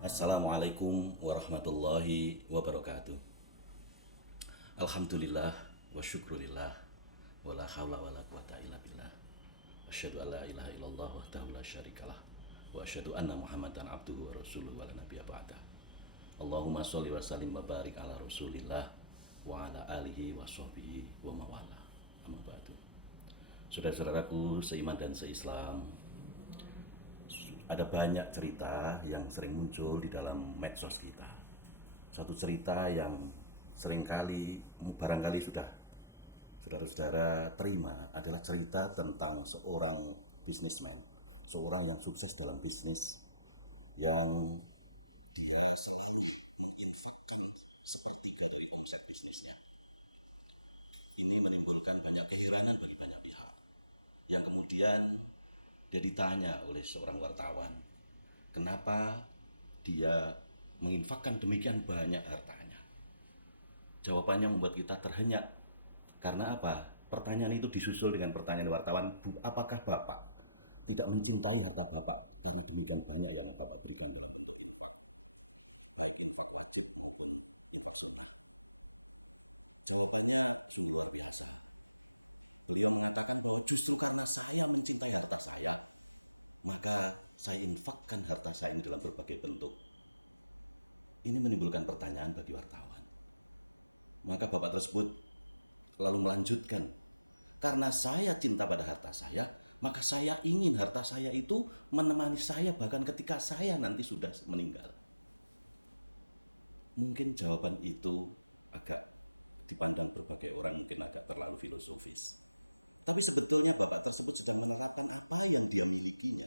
Assalamualaikum warahmatullahi wabarakatuh. Alhamdulillah wa syukurillah wa la hawla wa la quwata illa billah. Asyhadu an la ilaha illallah wahdahu la syarikalah wa asyhadu anna Muhammadan abduhu wa rasuluhu wa la nabiyya ba'dah. Allahumma sholli wa sallim wa barik ala Rasulillah wa ala alihi wa sahbihi wa mawala. Amma ba'du. Saudara-saudaraku seiman dan seislam, ada banyak cerita yang sering muncul di dalam medsos kita. Satu cerita yang seringkali, barangkali sudah saudara-saudara terima adalah cerita tentang seorang bisnismen, seorang yang sukses dalam bisnis, yang dia selalu menginfakkan sepertiga dari omset bisnisnya. Ini menimbulkan banyak keheranan bagi banyak pihak, yang kemudian dia ditanya oleh seorang wartawan, kenapa dia menginfakkan demikian banyak hartanya. Jawabannya membuat kita terhenyak. Karena apa? Pertanyaan itu disusul dengan pertanyaan wartawan, apakah Bapak tidak mencintai harta Bapak karena demikian banyak yang Bapak berikan dalam bentuk infak, baik infak wajib maupun infak sunnah? Jawabannya sungguh luar biasa. Beliau mengatakan bahwa justru karena saya mencintai harta saya, maka saya infakkan harta saya ini dalam berbagai bentuk. Ini menimbulkan pertanyaan bagi wartawan. Maka bapak tersebut lalu melanjutkan, karena saya cinta pada harta saya, maka saya ingin harta saya itu menemani saya bahkan ketika saya nanti sudah meninggal. Mungkin jawaban itu agak dipandang berbagai orang mungkin agak terlalu filosofis. Tapi sebetulnya bapak tersebut sedang menerapkan apa yang dia milikinya,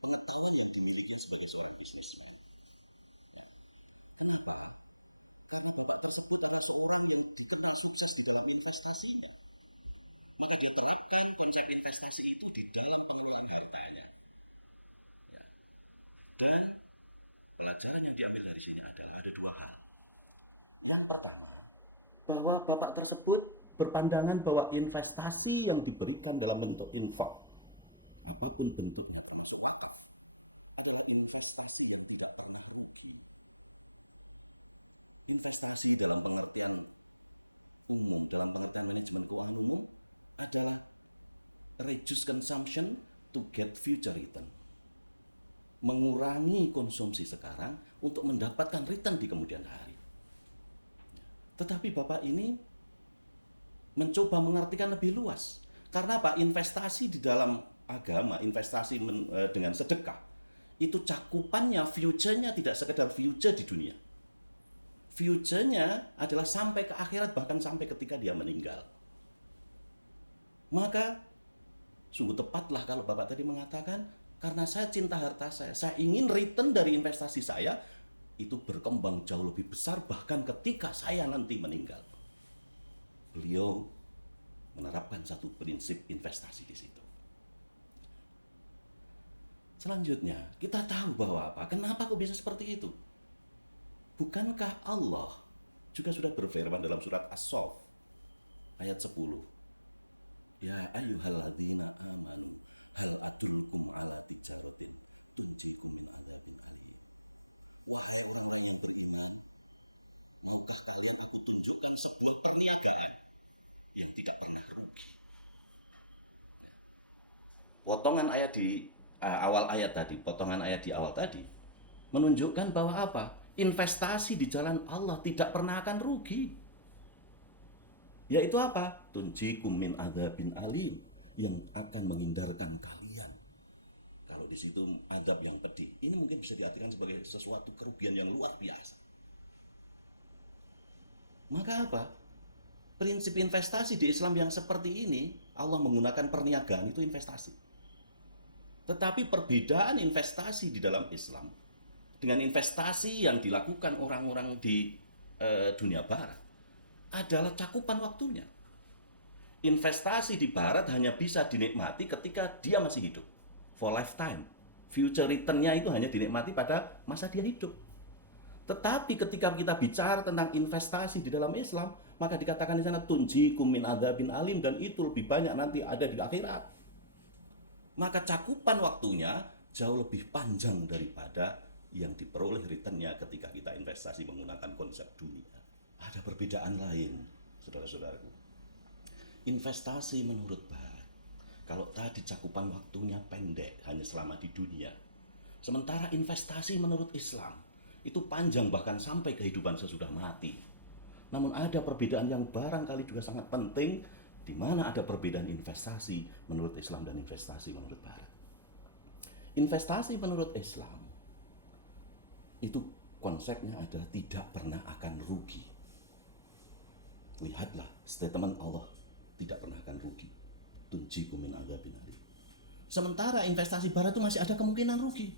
pengetahuan yang dimilikinya sebagai seorang bisnismen. Ya. Kenapa? Karena bapak tersebut adalah seorang yang dikenal sukses di dalam investasinya. Maka dia terapkan konsep investasi itu di dalam pengelolaan hartanya. Ya. Dan pelajaran yang diambil dari sini adalah ada dua hal. Yang pertama, bahwa bapak tersebut berpandangan bahwa investasi yang diberikan dalam bentuk infak, apapun bentuknya termasuk wakaf, adalah investasi yang tidak pernah rugi. Investasi dalam pengertian umum, dalam pengertian manajemen keuangan umum adalah reduce consumption to get future return. Mengurangi konsumsi sekarang untuk mendapatkan return di kemudian hari. Tetapi bapak ini mencoba mengartikan lebih luas. Karena apa? Investasi di dalam agama, investasi dengan sedekah, itu cakupannya, future-nya tidak sekedar future di dunia. Future-nya adalah sampai ke akhirat, bahkan sampai ketika dia meninggal. Maka sungguh tepatlah kalau bapak tadi mengatakan, karena saya cinta harta saya ingin return dari investasi saya itu berkembang jauh lebih besar bahkan ketika saya nanti meninggal. Beliau menerapkan satu prinsip investasi di situ. Selanjutnya, kita tahu bahwa apa? Kenapa kok bisa seperti itu? Bukankah Allah juga sudah berfirman dalam surat As-Saff ayat 10? Ya ayyuhalladzina amanu hal adulkum ala tijaratin tunjikum min adzabin alim. Wahai orang-orang yang beriman, maukah kalian aku tunjukkan sebuah perniagaan yang tidak pernah rugi? Potongan ayat di awal ayat tadi, potongan ayat di awal tadi menunjukkan bahwa apa? Investasi di jalan Allah tidak pernah akan rugi. Yaitu apa? Tunjikum min adzabin alim, yang akan menghindarkan kalian. Kalau di situ azab yang pedih, ini mungkin bisa diartikan sebagai sesuatu kerugian yang luar biasa. Maka apa? Prinsip investasi di Islam yang seperti ini, Allah menggunakan perniagaan itu investasi. Tetapi perbedaan investasi di dalam Islam dengan investasi yang dilakukan orang-orang di dunia barat adalah cakupan waktunya. Investasi di barat hanya bisa dinikmati ketika dia masih hidup, for lifetime. Future return-nya itu hanya dinikmati pada masa dia hidup. Tetapi ketika kita bicara tentang investasi di dalam Islam, maka dikatakan di sana tunjikum min adzabin alim, dan itu lebih banyak nanti ada di akhirat. Maka cakupan waktunya jauh lebih panjang daripada yang diperoleh returnnya ketika kita investasi menggunakan konsep dunia. Ada perbedaan lain, saudara-saudaraku. Investasi menurut Barat, kalau tadi cakupan waktunya pendek, hanya selama di dunia. Sementara investasi menurut Islam, itu panjang bahkan sampai kehidupan sesudah mati. Namun ada perbedaan yang barangkali juga sangat penting, di mana ada perbedaan investasi menurut Islam dan investasi menurut Barat. Investasi menurut Islam, itu konsepnya adalah tidak pernah akan rugi. Lihatlah statement Allah, tidak pernah akan rugi. Tunjikum min adzabin alim. Sementara investasi Barat itu masih ada kemungkinan rugi.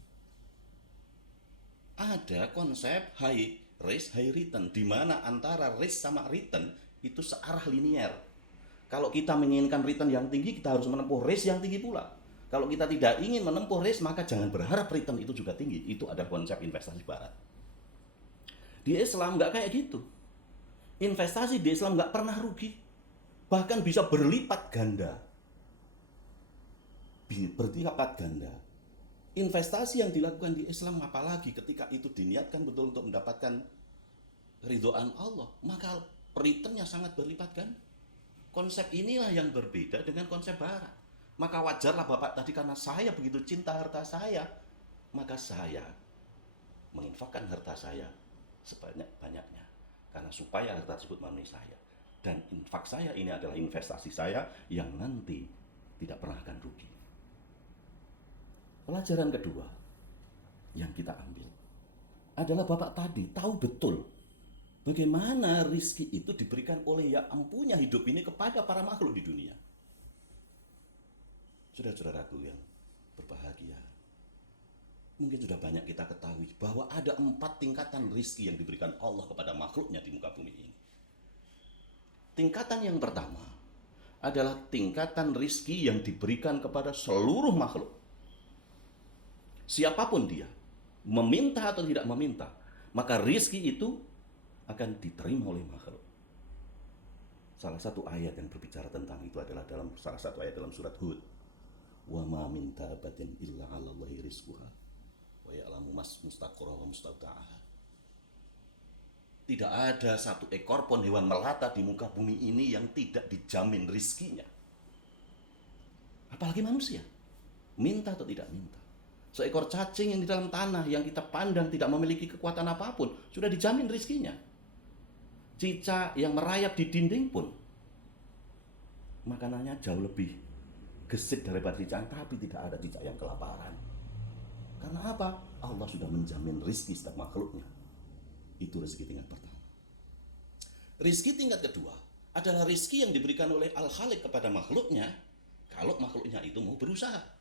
Ada konsep high risk, high return, di mana antara risk sama return itu searah linear. Kalau kita menginginkan return yang tinggi, kita harus menempuh risk yang tinggi pula. Kalau kita tidak ingin menempuh risk, maka jangan berharap return itu juga tinggi. Itu adalah konsep investasi Barat. Di Islam nggak kayak gitu. Investasi di Islam nggak pernah rugi. Bahkan bisa berlipat ganda. Berlipat ganda. Investasi yang dilakukan di Islam, apalagi ketika itu diniatkan betul untuk mendapatkan ridhoan Allah, maka returnnya sangat berlipat ganda. Konsep inilah yang berbeda dengan konsep Barat. Maka wajarlah Bapak tadi, karena saya begitu cinta harta saya, maka saya menginfakkan harta saya sebanyak-banyaknya. Karena supaya harta tersebut memenuhi saya. Dan infak saya ini adalah investasi saya yang nanti tidak pernah akan rugi. Pelajaran kedua yang kita ambil adalah Bapak tadi tahu betul bagaimana rizki itu diberikan oleh Yang Empunya hidup ini kepada para makhluk di dunia. Saudara-saudaraku yang berbahagia, mungkin sudah banyak kita ketahui bahwa ada 4 tingkatan rizki yang diberikan Allah kepada makhluknya di muka bumi ini. Tingkatan yang pertama adalah tingkatan rizki yang diberikan kepada seluruh makhluk. Siapapun dia, meminta atau tidak meminta, maka rizki itu akan diterima oleh makhluk. Salah satu ayat yang berbicara tentang itu adalah dalam salah satu ayat dalam surat Hud. Wa ma min dabatin illa 'ala Allahi rizquha wa ya'lamu mustaqarraha wa mustawda'aha. Tidak ada satu ekor pun hewan melata di muka bumi ini yang tidak dijamin rizkinya. Apalagi manusia, minta atau tidak minta. Seekor cacing yang di dalam tanah yang kita pandang tidak memiliki kekuatan apapun, sudah dijamin rizkinya. Cicak yang merayap di dinding pun, makanannya jauh lebih gesit daripada cicak, tapi tidak ada cicak yang kelaparan. Karena apa? Allah sudah menjamin rizki setiap makhluknya. Itu rizki tingkat pertama. Rizki tingkat kedua adalah rizki yang diberikan oleh Al-Khaliq kepada makhluknya, kalau makhluknya itu mau berusaha.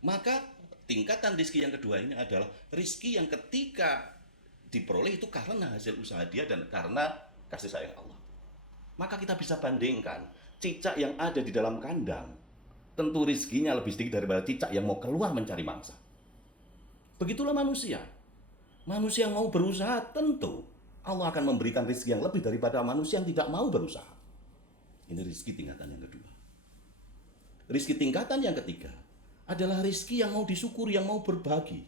Maka tingkatan rizki yang kedua ini adalah rizki yang ketika diperoleh itu karena hasil usaha dia dan karena kasih sayang Allah. Maka kita bisa bandingkan cicak yang ada di dalam kandang, tentu rizkinya lebih sedikit daripada cicak yang mau keluar mencari mangsa. Begitulah manusia. Manusia yang mau berusaha, tentu Allah akan memberikan rizki yang lebih daripada manusia yang tidak mau berusaha. Ini rizki tingkatan yang kedua. Rizki tingkatan yang ketiga adalah rizki yang mau disyukuri, yang mau berbagi.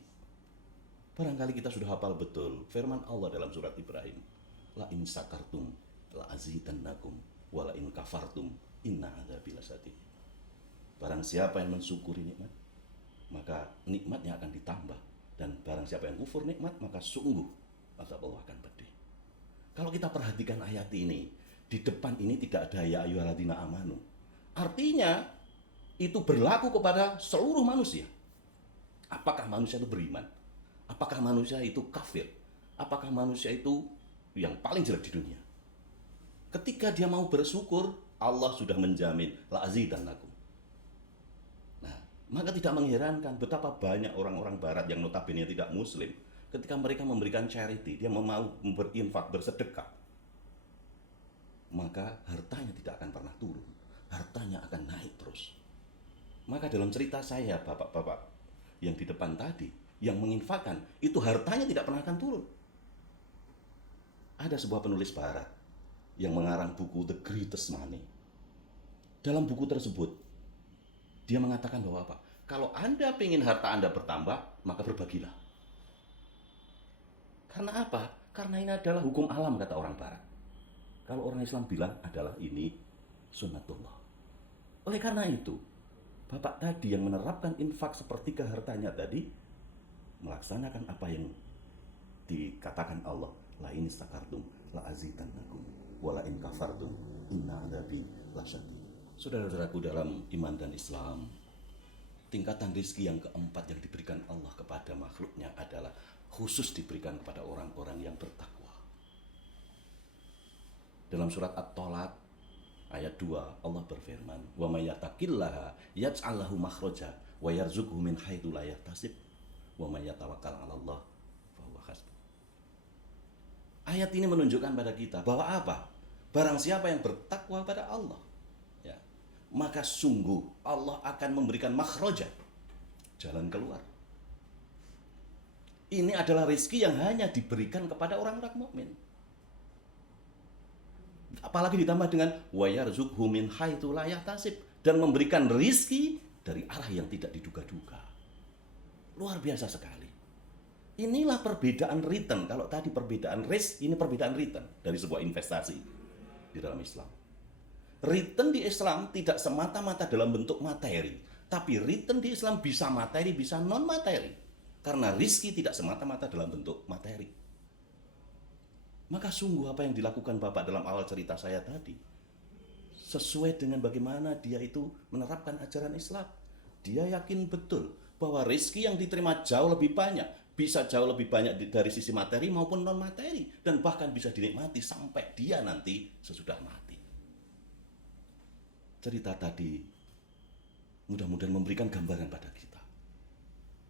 Barangkali kita sudah hafal betul firman Allah dalam surat Ibrahim. La in sakartum la azidannakum wa la in kafartum inna adzabi lasadid. Barang siapa yang mensyukuri nikmat, maka nikmatnya akan ditambah. Dan barang siapa yang kufur nikmat, maka sungguh azab Allah akan pedih. Kalau kita perhatikan ayat ini, di depan ini tidak ada ya ayyuhalladzina amanu. Artinya, itu berlaku kepada seluruh manusia. Apakah manusia itu beriman? Apakah manusia itu kafir? Apakah manusia itu yang paling jelek di dunia? Ketika dia mau bersyukur, Allah sudah menjamin la azidannakum. Maka tidak mengherankan betapa banyak orang-orang barat yang notabene tidak muslim, ketika mereka memberikan charity, dia mau berinfak, bersedekah, maka hartanya tidak akan pernah turun, hartanya akan naik terus. Maka dalam cerita saya, bapak-bapak yang di depan tadi, yang menginfakkan, itu hartanya tidak pernah akan turun. Ada sebuah penulis barat yang mengarang buku The Greatest Money. Dalam buku tersebut, dia mengatakan bahwa apa? Kalau Anda ingin harta Anda bertambah, maka berbagilah. Karena apa? Karena ini adalah hukum alam, kata orang Barat. Kalau orang Islam bilang adalah ini sunnatullah. Oleh karena itu, Bapak tadi yang menerapkan infak sepertiga hartanya tadi, melaksanakan apa yang dikatakan Allah, la in sakartum la azidannakum wa la in kafartum inna adzabi lasyadid. Saudara-saudaraku dalam iman dan Islam, tingkatan rizki yang keempat yang diberikan Allah kepada makhluknya adalah khusus diberikan kepada orang-orang yang bertakwa. Dalam surat At-Tolak ayat 2 Allah berfirman, wa may yattaqillaha yaj'al lahu makhraja wa yarzuqhu min haitsu la yahtasib wa may yatawakkal 'ala Allah fa huwa hasbuh. Ayat ini menunjukkan pada kita bahwa apa? Barang siapa yang bertakwa pada Allah, ya, maka sungguh Allah akan memberikan makhraja, jalan keluar. Ini adalah rezeki yang hanya diberikan kepada orang-orang mukmin. Apalagi ditambah dengan wa yarzuqhu min haitsu la yahtasib, dan memberikan rezeki dari arah yang tidak diduga-duga. Luar biasa sekali. Inilah perbedaan return. Kalau tadi perbedaan risk, ini perbedaan return dari sebuah investasi di dalam Islam. Return di Islam tidak semata-mata dalam bentuk materi, tapi return di Islam bisa materi, bisa non materi. Karena rizki tidak semata-mata dalam bentuk materi. Maka sungguh apa yang dilakukan Bapak dalam awal cerita saya tadi sesuai dengan bagaimana dia itu menerapkan ajaran Islam. Dia yakin betul bahwa rizki yang diterima jauh lebih banyak, bisa jauh lebih banyak dari sisi materi maupun non materi, dan bahkan bisa dinikmati sampai dia nanti sesudah mati. Cerita tadi mudah-mudahan memberikan gambaran pada kita.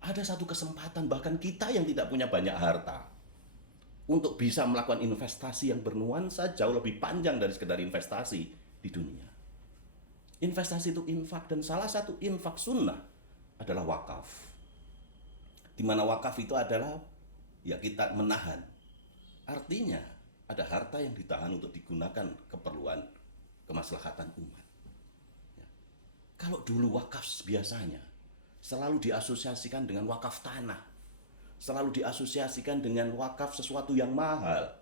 Ada satu kesempatan bahkan kita yang tidak punya banyak harta untuk bisa melakukan investasi yang bernuansa jauh lebih panjang dari sekedar investasi di dunia. Investasi itu infak, dan salah satu infak sunnah adalah wakaf. Di mana wakaf itu adalah ya kita menahan. Artinya ada harta yang ditahan untuk digunakan keperluan kemaslahatan umat. Ya. Kalau dulu wakaf biasanya selalu diasosiasikan dengan wakaf tanah, selalu diasosiasikan dengan wakaf sesuatu yang mahal.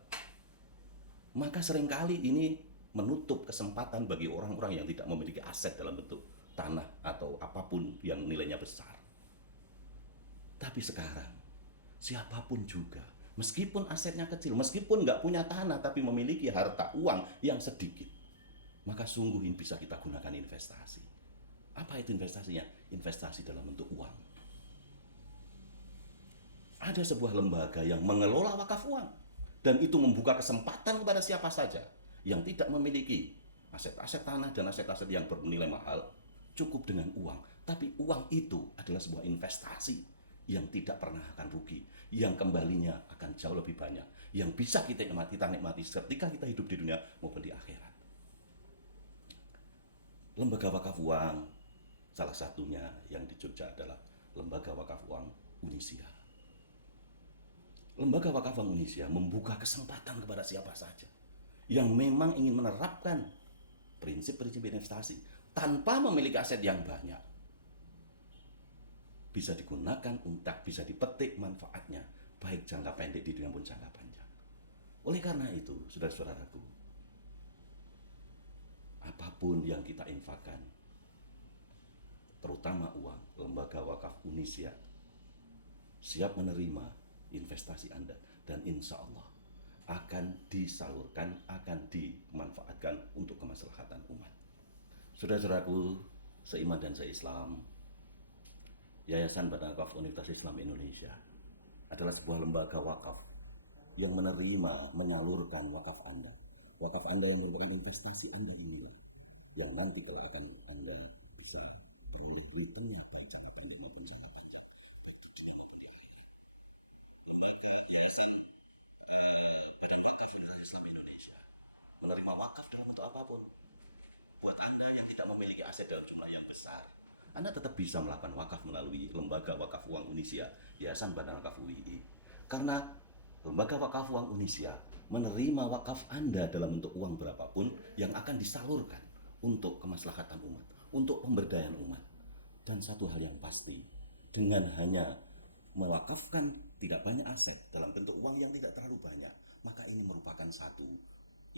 Maka seringkali ini menutup kesempatan bagi orang-orang yang tidak memiliki aset dalam bentuk tanah atau apapun yang nilainya besar. Tapi sekarang, siapapun juga, meskipun asetnya kecil, meskipun nggak punya tanah, tapi memiliki harta uang yang sedikit, maka sungguh ini bisa kita gunakan investasi. Apa itu investasinya? Investasi dalam bentuk uang. Ada sebuah lembaga yang mengelola wakaf uang, dan itu membuka kesempatan kepada siapa saja yang tidak memiliki aset-aset tanah dan aset-aset yang bernilai mahal, cukup dengan uang. Tapi uang itu adalah sebuah investasi yang tidak pernah akan rugi, yang kembalinya akan jauh lebih banyak, yang bisa kita nikmati ketika kita hidup di dunia maupun di akhirat. Lembaga wakaf uang, salah satunya yang di Jogja adalah Lembaga Wakaf Uang Unisia. Lembaga Wakaf Uang Unisia membuka kesempatan kepada siapa saja yang memang ingin menerapkan prinsip-prinsip investasi tanpa memiliki aset yang banyak. Bisa digunakan untuk, bisa dipetik manfaatnya, baik jangka pendek di dunia maupun jangka panjang. Oleh karena itu, saudara-saudaraku, apapun yang kita infakkan, terutama uang, Lembaga Wakaf Unisia siap menerima investasi Anda, dan insya Allah akan disalurkan, akan dimanfaatkan untuk kemaslahatan umat. Saudara-saudaraku seiman dan seislam, Yayasan Badan Wakaf Universitas Islam Indonesia adalah sebuah lembaga wakaf yang menerima, menyalurkan wakaf Anda. Wakaf Anda yang merupakan investasi Anda inilah yang nanti kelak akan Anda bisa peroleh returnnya baik jangka pendek maupun jangka panjang, baik di dunia maupun di akhirat. Lembaga Yayasan Badan Wakaf Universitas Islam Indonesia menerima wakaf dalam bentuk apapun. Buat Anda yang tidak memiliki aset dalam jumlah yang besar, Anda tetap bisa melakukan wakaf melalui Lembaga Wakaf Uang Unisia, Yayasan Badan Wakaf UII. Karena Lembaga Wakaf Uang Unisia menerima wakaf Anda dalam bentuk uang berapapun yang akan disalurkan untuk kemaslahatan umat, untuk pemberdayaan umat. Dan satu hal yang pasti, dengan hanya mewakafkan tidak banyak aset dalam bentuk uang yang tidak terlalu banyak, maka ini merupakan satu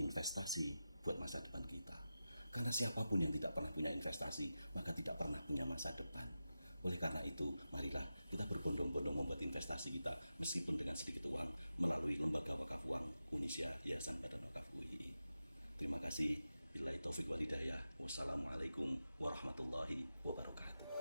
investasi buat masa depan kita. Karena siapapun yang tidak pernah punya investasi, maka tidak pernah punya masa depan. Oleh karena itu, marilah kita berbondong-bondong membuat investasi kita, meskipun dengan sedikit uang, melalui Lembaga Wakaf Uang Unisya Yayasan Badan Wakaf UII. Terima kasih. Billahi taufik wal hidayah. Wassalamualaikum warahmatullahi wabarakatuh.